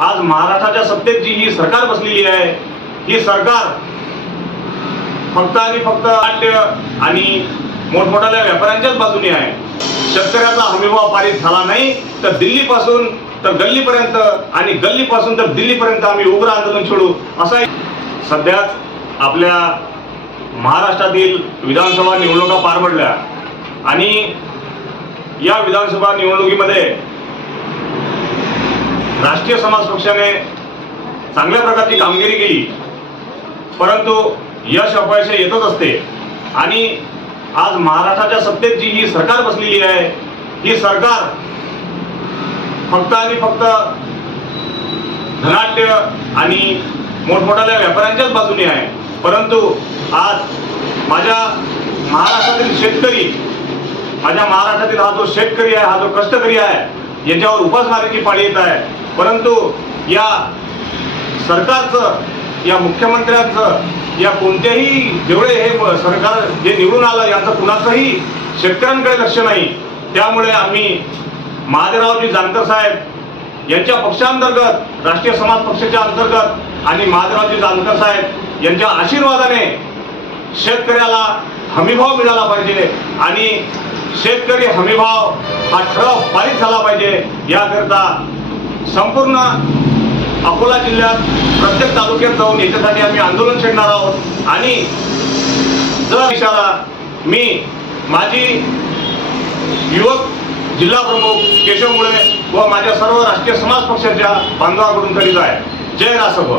आज महाराष्ट्राच्या सत्तेत जी ही सरकार बसलेली आहे ही सरकार फक्त आणि फक्त नाट्य आणि मोठमोठ्या व्यापाऱ्यांच्याच बाजूने आहे. शेतकऱ्याचा हमीभाव पारित झाला नाही तर दिल्लीपासून तर गल्लीपर्यंत आणि गल्लीपासून तर दिल्लीपर्यंत आम्ही उग्र आंदोलन छोडू असा सध्याच आपल्या महाराष्ट्रातील विधानसभा निवडणुका पार पडल्या. आणि या विधानसभा निवडणुकीमध्ये राष्ट्रीय समाज पक्षाने चांगल्या प्रकारची कामगिरी केली. परंतु यश अपयश येतच असते. आणि आज महाराष्ट्राच्या सत्तेत जी ही सरकार बसलेली आहे ही सरकार फक्त आणि फक्त धनाट्य आणि मोठमोठ्या व्यापाऱ्यांच्याच बाजूने आहे. परंतु आज माझ्या महाराष्ट्रातील शेतकरी माझ्या महाराष्ट्रातील हा जो शेतकरी आहे हा जो कष्टकरी आहे याच्यावर उपासमारीची पाळी येत आहे. परंतु या सरकारचं या मुख्यमंत्र्यांचं या कोणत्याही जेवढे हे सरकार जे निवडून आलं याचं कुणाचंही शेतकऱ्यांकडे लक्ष नाही. त्यामुळे आम्ही महादेवरावजी जानकर साहेब यांच्या पक्षांतर्गत राष्ट्रीय समाज पक्षाच्या अंतर्गत आणि महादेवरावजी जानकर साहेब यांच्या आशीर्वादाने शेतकऱ्याला हमीभाव मिळाला पाहिजे आणि शेतकरी हमीभाव हा ठराव पारित झाला पाहिजे याकरता संपूर्ण अकोला जिल्ह्यात प्रत्येक तालुक्यात जाऊन याच्यासाठी आम्ही आंदोलन छेडणार आहोत. आणि जर इशारा मी माझी युवक जिल्हा प्रमुख केशव मुळे व माझ्या सर्व राष्ट्रीय समाज पक्षाच्या बांधवाकडून करीत आहे. जय रासभ